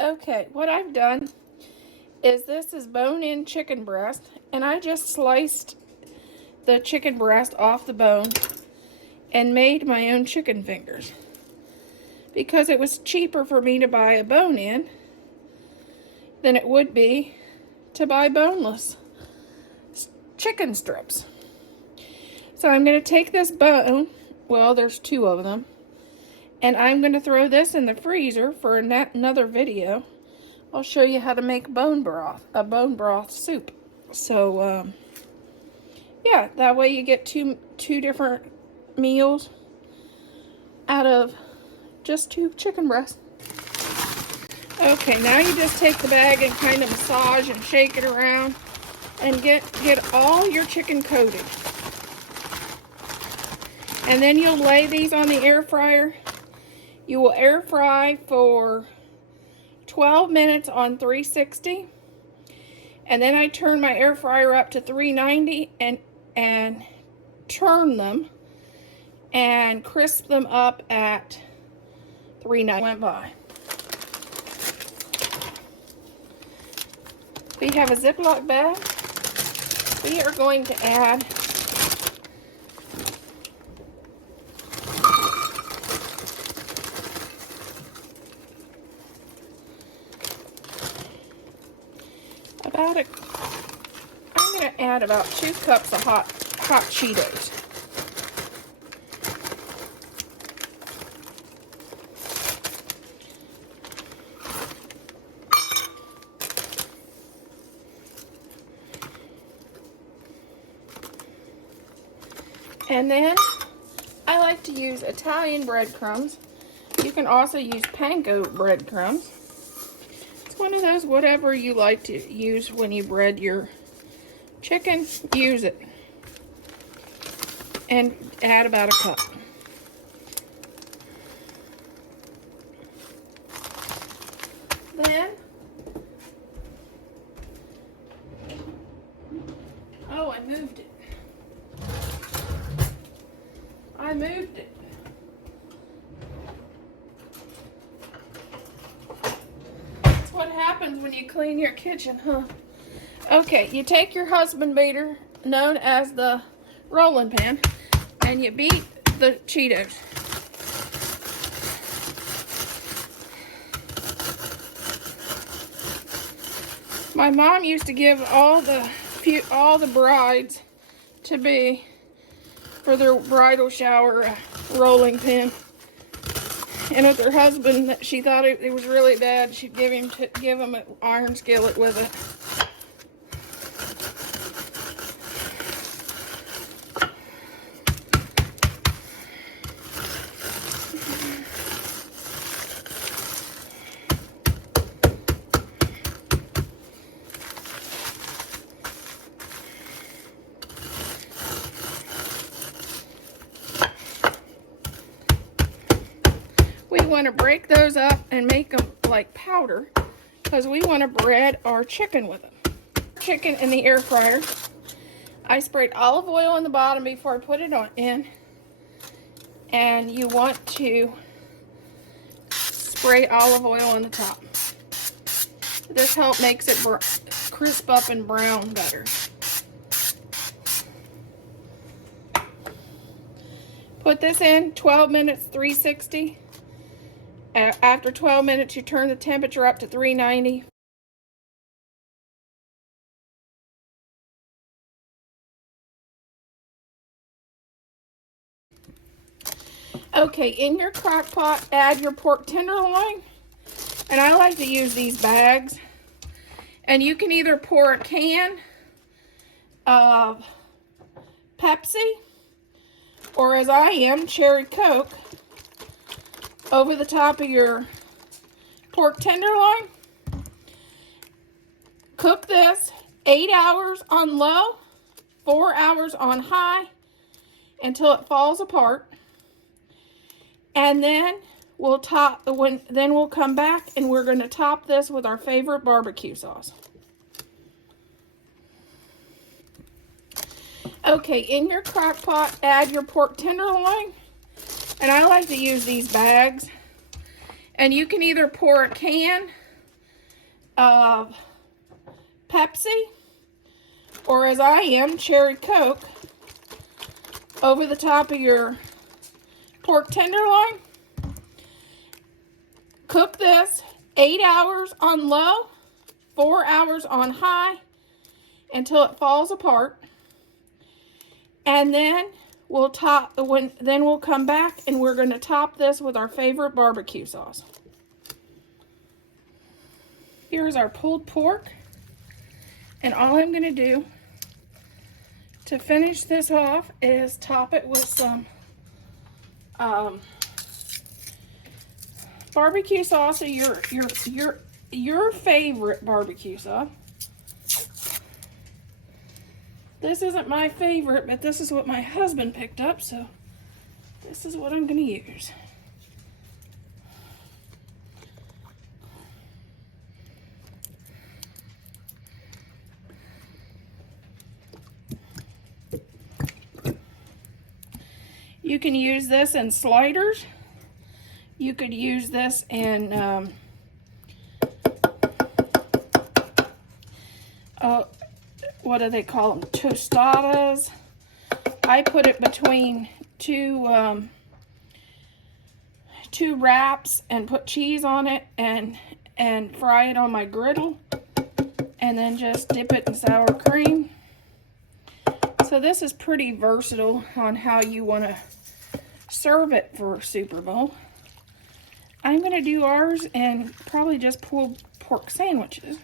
Okay, what I've done is this is bone-in chicken breast, and I just sliced the chicken breast off the bone and made my own chicken fingers because it was cheaper for me to buy a bone-in than it would be to buy boneless chicken strips. So I'm going to take this bone, well, there's two of them, and I'm going to throw this in the freezer for another video. I'll show you how to make bone broth, a bone broth soup. So, yeah, that way you get two different meals out of just 2 chicken breasts. Okay, now you just take the bag and kind of massage and shake it around and get all your chicken coated. And then you'll lay these on the air fryer. You will air fry for 12 minutes on 360. And then I turn my air fryer up to 390 and turn them and crisp them up at 390. Went by. We have a Ziploc bag. We are going to add I'm going to add about 2 cups of hot Cheetos. And then I like to use Italian breadcrumbs. You can also use panko breadcrumbs. It's one of those, whatever you like to use when you bread your chicken, use it. And add about a cup. Then, oh, I moved it. That's what happens when you clean your kitchen, huh? Okay, you take your husband beater, known as the rolling pin, and you beat the Cheetos. My mom used to give all the brides to be for their bridal shower a rolling pin, and with her husband, she thought it was really bad. She'd give him an iron skillet with it. We want to break those up and make them like powder because we want to bread our chicken with them. Chicken in the air fryer. I sprayed olive oil on the bottom before I put it in. And you want to spray olive oil on the top. This makes it crisp up and brown better. Put this in 12 minutes, 360. After 12 minutes, you turn the temperature up to 390. Okay, in your crock pot, add your pork tenderloin. And I like to use these bags. And you can either pour a can of Pepsi, or as I am, cherry Coke, over the top of your pork tenderloin. Cook this 8 hours on low, 4 hours on high, until it falls apart. And then we'll come back and we're going to top this with our favorite barbecue sauce. Okay, in your crock pot, add your pork tenderloin. And I like to use these bags. And you can either pour a can of Pepsi, or as I am, cherry Coke, over the top of your pork tenderloin. Cook this 8 hours on low, 4 hours on high, until it falls apart. And then we'll come back and we're going to top this with our favorite barbecue sauce. Here's our pulled pork. And all I'm going to do to finish this off is top it with some barbecue sauce, or your favorite barbecue sauce. This isn't my favorite, but this is what my husband picked up, so this is what I'm going to use. You can use this in sliders. You could use this in what do they call them? Tostadas. I put it between two wraps and put cheese on it and fry it on my griddle, and then just dip it in sour cream. So this is pretty versatile on how you want to serve it for Super Bowl. I'm going to do ours and probably just pulled pork sandwiches.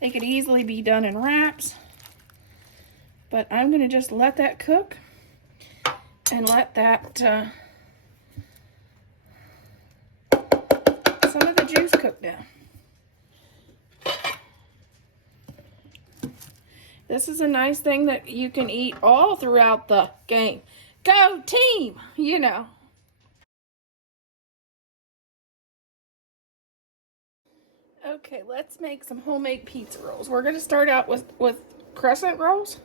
They could easily be done in wraps, but I'm going to just let that cook and let that some of the juice cook down. This is a nice thing that you can eat all throughout the game. Go team, you know. Okay, let's make some homemade pizza rolls. We're going to start out with crescent rolls.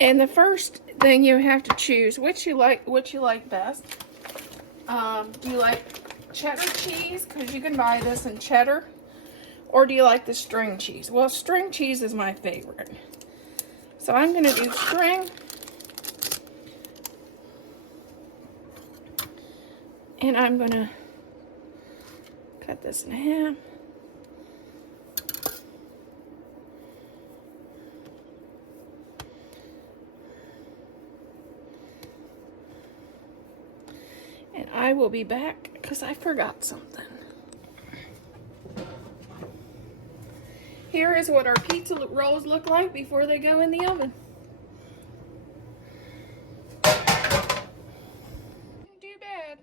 And the first thing you have to choose which you like best. Do you like cheddar cheese? Because you can buy this in cheddar. Or do you like the string cheese? Well, string cheese is my favorite. So I'm going to do string. And I'm going to cut this in half. And I will be back because I forgot something. Here is what our pizza rolls look like before they go in the oven. Didn't do bad.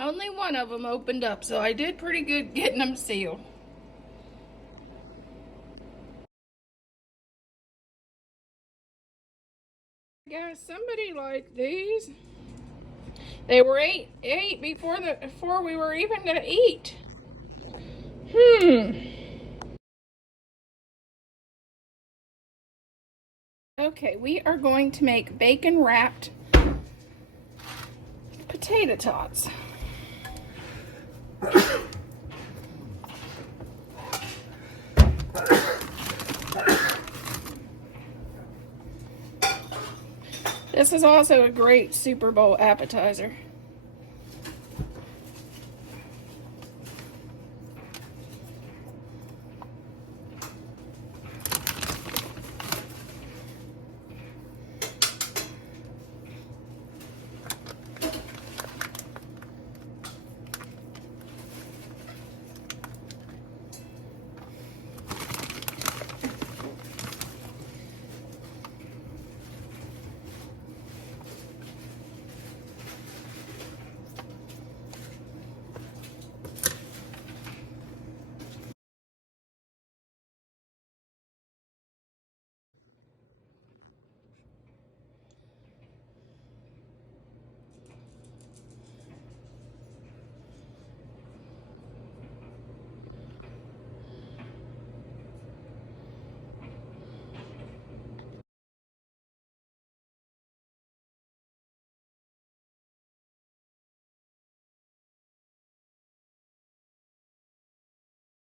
Only one of them opened up, so I did pretty good getting them sealed. Guys, somebody liked these. They were ate before we were even gonna eat. Okay, we are going to make bacon wrapped potato tots. This is also a great Super Bowl appetizer.